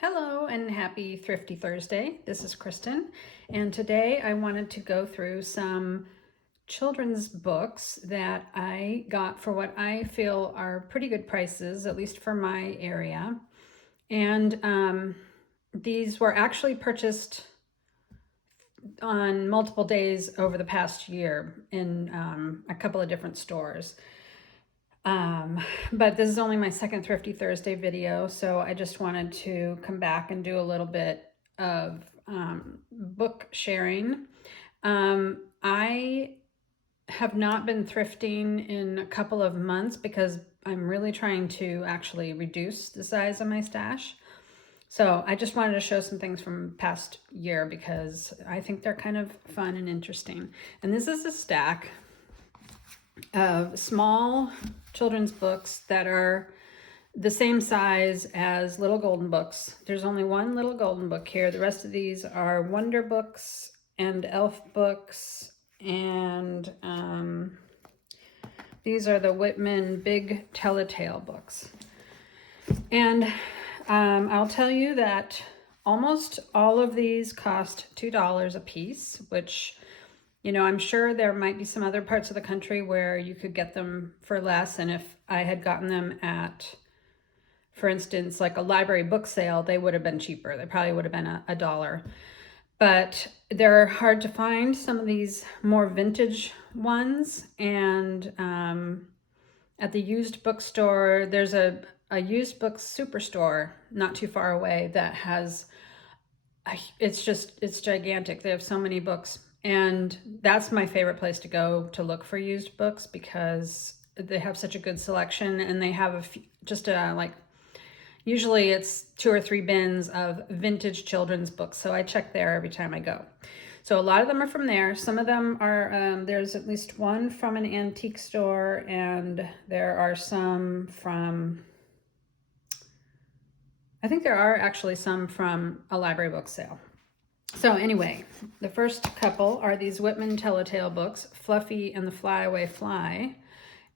Hello and happy Thrifty Thursday. This is Kristen, and today I wanted to go through some children's books that I got for what I feel are pretty good prices, at least for my area. And these were actually purchased on multiple days over the past year in a couple of different stores. But this is only my second Thrifty Thursday video, so I just wanted to come back and do a little bit of book sharing. I have not been thrifting in a couple of months because I'm really trying to actually reduce the size of my stash. So I just wanted to show some things from past year because I think they're kind of fun and interesting. And this is a stack of small children's books that are the same size as Little Golden Books. There's only one Little Golden Book here. The rest of these are Wonder Books and Elf books, and these are the Whitman Big Telltale books. And I'll tell you that almost all of these cost $2 a piece, which, you know, I'm sure there might be some other parts of the country where you could get them for less. And if I had gotten them at, for instance, like a library book sale, they would have been cheaper. They probably would have been a dollar. But they're hard to find, some of these more vintage ones. And at the used bookstore, there's a used book superstore not too far away that has, it's gigantic. They have so many books. And that's my favorite place to go to look for used books because they have such a good selection, and they have usually it's 2 or 3 bins of vintage children's books. So I check there every time I go. So a lot of them are from there. Some of them are, there's at least one from an antique store, and there are some from, I think there are actually some from a library book sale. So anyway, the first couple are these Whitman Telltale books, Fluffy and the Flyaway Fly,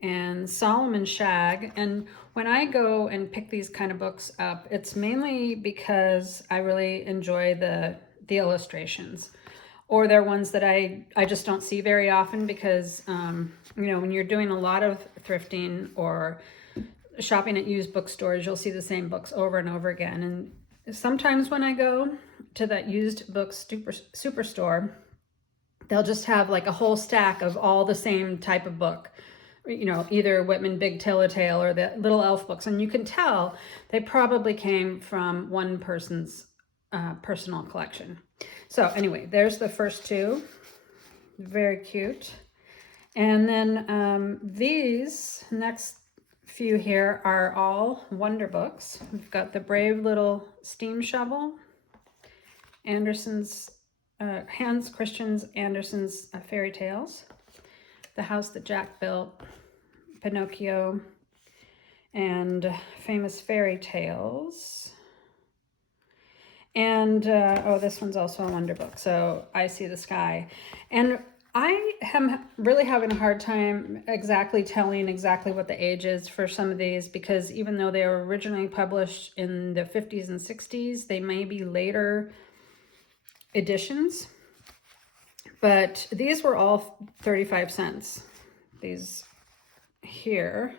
and Solomon Shag. And when I go and pick these kind of books up, it's mainly because I really enjoy the illustrations, or they're ones that I just don't see very often because, you know, when you're doing a lot of thrifting or shopping at used bookstores, you'll see the same books over and over again. And sometimes when I go to that used book superstore, they'll just have like a whole stack of all the same type of book, you know, either Whitman Big Telltale or the Little Elf books. And you can tell they probably came from one person's personal collection. So anyway, there's the first two. Very cute. And then these next few here are all Wonder Books. We've got the Brave Little Steam Shovel, Anderson's Hans Christian Andersen's Fairy Tales, The House That Jack Built, Pinocchio, and Famous Fairy Tales. And oh, this one's also a Wonder Book, so I See the Sky. And I am really having a hard time telling exactly what the age is for some of these, because even though they were originally published in the 50s and 60s, they may be later editions. But these were all 35 cents. These here.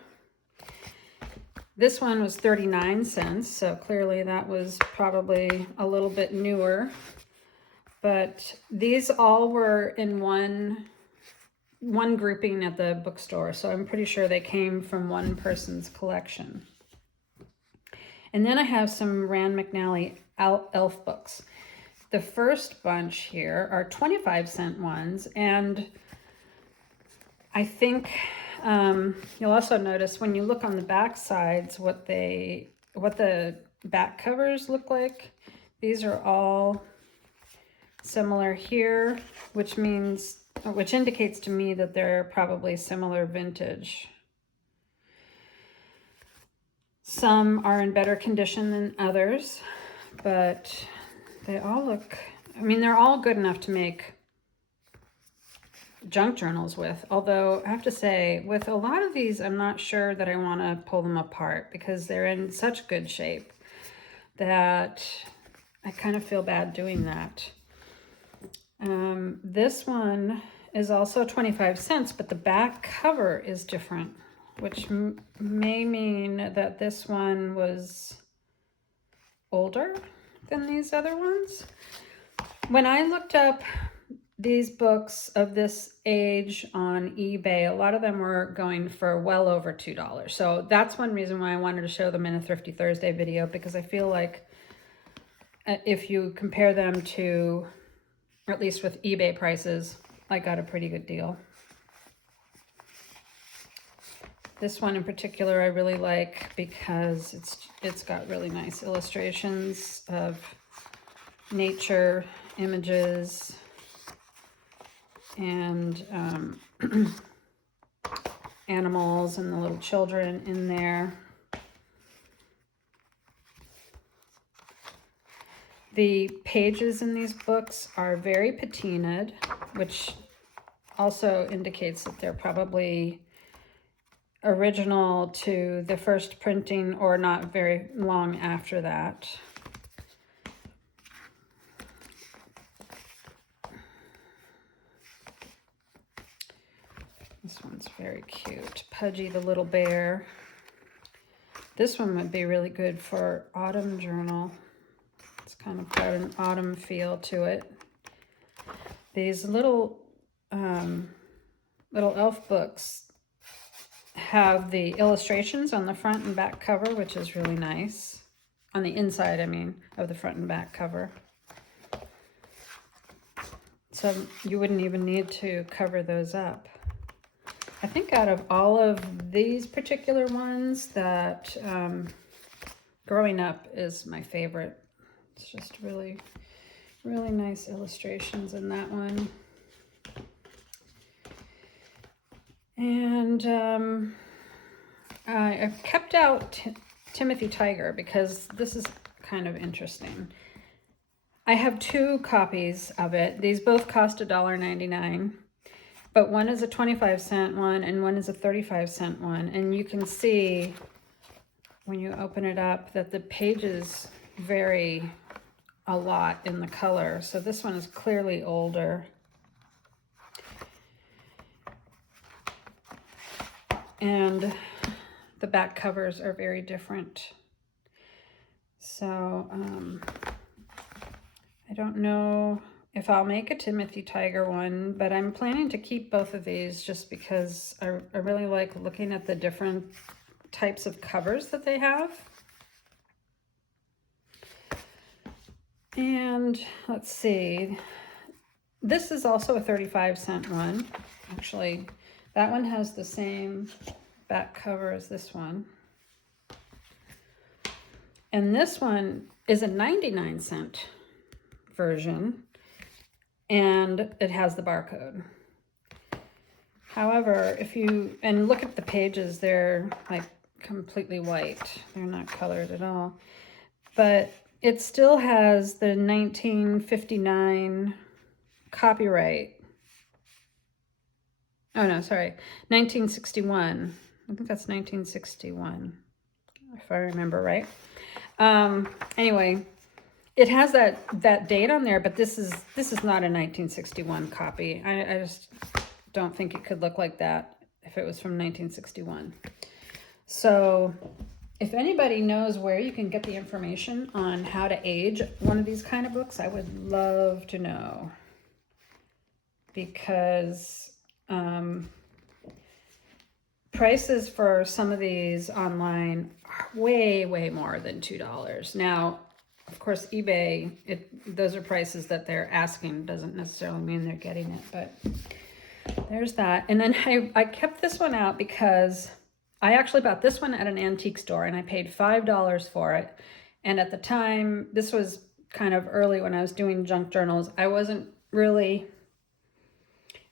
This one was 39 cents, so clearly that was probably a little bit newer. But these all were in one grouping at the bookstore, so I'm pretty sure they came from one person's collection. And then I have some Rand McNally elf books. The first bunch here are 25-cent ones, and I think you'll also notice when you look on the back sides what the back covers look like. These are all similar here, which indicates to me that they're probably similar vintage. Some are in better condition than others, but they all look, I mean, they're all good enough to make junk journals with. Although I have to say, with a lot of these, I'm not sure that I want to pull them apart because they're in such good shape. that I kind of feel bad doing that. This one is also 25 cents, but the back cover is different, which may mean that this one was older than these other ones. When I looked up these books of this age on eBay, a lot of them were going for well over $2. So that's one reason why I wanted to show them in a Thrifty Thursday video, because I feel like if you compare them to, or at least with eBay prices, I got a pretty good deal. This one in particular I really like because it's got really nice illustrations of nature images and animals and the little children in there. The pages in these books are very patinaed, which also indicates that they're probably original to the first printing or not very long after that. This one's very cute. Pudgy the little bear. This one would be really good for autumn journal. It's kind of got an autumn feel to it. These little elf books have the illustrations on the front and back cover, which is really nice. On the inside, I mean, of the front and back cover. So you wouldn't even need to cover those up. I think out of all of these particular ones, that Growing Up is my favorite. It's just really, really nice illustrations in that one. And I've kept out Timothy Tiger because this is kind of interesting. I have 2 copies of it. These both cost $1.99, but one is a 25-cent one and one is a 35-cent one. And you can see when you open it up that the pages vary a lot in the color. So this one is clearly older. And the back covers are very different. So I don't know if I'll make a Timothy Tiger one, but I'm planning to keep both of these just because I really like looking at the different types of covers that they have. And let's see, this is also a 35-cent one. Actually, that one has the same back cover as this one. And this one is a 99-cent version, and it has the barcode. However, if you, and look at the pages, they're like completely white. They're not colored at all. But it still has the 1959 copyright. Oh no, sorry, 1961. I think that's 1961, if I remember right. Anyway, it has that date on there, but this is not a 1961 copy. I just don't think it could look like that if it was from 1961. So if anybody knows where you can get the information on how to age one of these kind of books, I would love to know, because prices for some of these online are way, way more than $2. Now, of course, eBay, those are prices that they're asking. Doesn't necessarily mean they're getting it, but there's that. And then I kept this one out because I actually bought this one at an antique store and I paid $5 for it. And at the time, this was kind of early when I was doing junk journals, I wasn't really,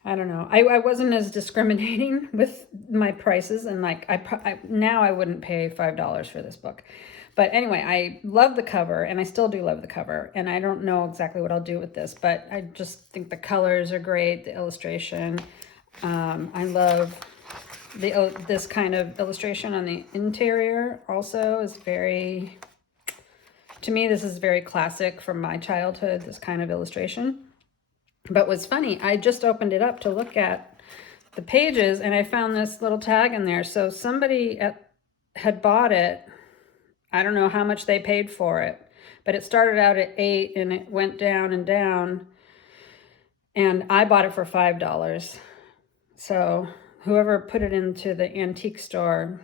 I don't know, I wasn't as discriminating with my prices, and like now I wouldn't pay $5 for this book. But anyway, I love the cover, and I still do love the cover, and I don't know exactly what I'll do with this, but I just think the colors are great, the illustration. I love this kind of illustration on the interior also is very To me, this is very classic from my childhood, this kind of illustration. But what's funny, I just opened it up to look at the pages and I found this little tag in there. So somebody had bought it. I don't know how much they paid for it, but it started out at $8 and it went down and down. And I bought it for $5. So whoever put it into the antique store,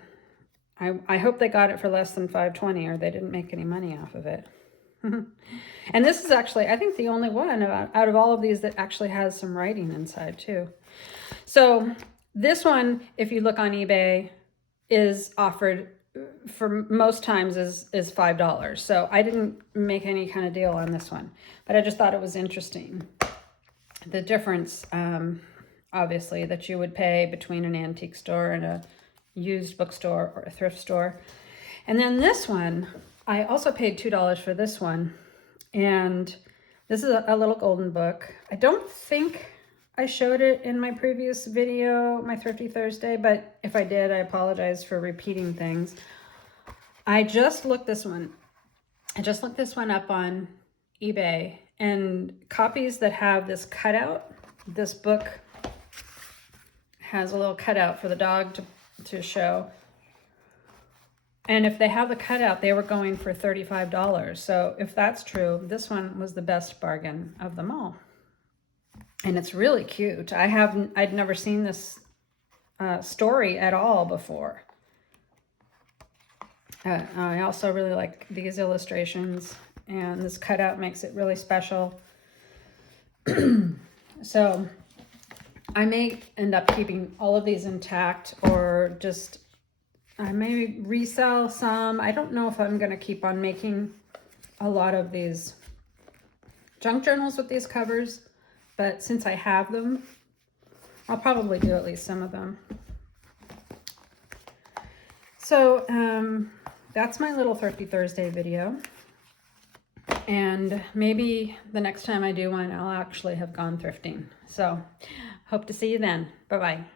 I hope they got it for less than $5.20 or they didn't make any money off of it. And this is actually, I think, the only one out of all of these that actually has some writing inside too. So this one, if you look on eBay, is offered for most times is $5. So I didn't make any kind of deal on this one, but I just thought it was interesting. The difference, obviously, that you would pay between an antique store and a used bookstore or a thrift store. And then this one, I also paid $2 for this one. And this is a little golden book. I don't think I showed it in my previous video, my Thrifty Thursday, but if I did, I apologize for repeating things. I just looked this one up on eBay, and copies that have this cutout, this book has a little cutout for the dog to show. And if they have the cutout, they were going for $35. So if that's true, this one was the best bargain of them all. And it's really cute. I'd never seen this story at all before. I also really like these illustrations, and this cutout makes it really special. So I may end up keeping all of these intact, or just I may resell some. I don't know if I'm going to keep on making a lot of these junk journals with these covers, but since I have them, I'll probably do at least some of them. So that's my little Thrifty Thursday video. And maybe the next time I do one, I'll actually have gone thrifting. So hope to see you then. Bye-bye.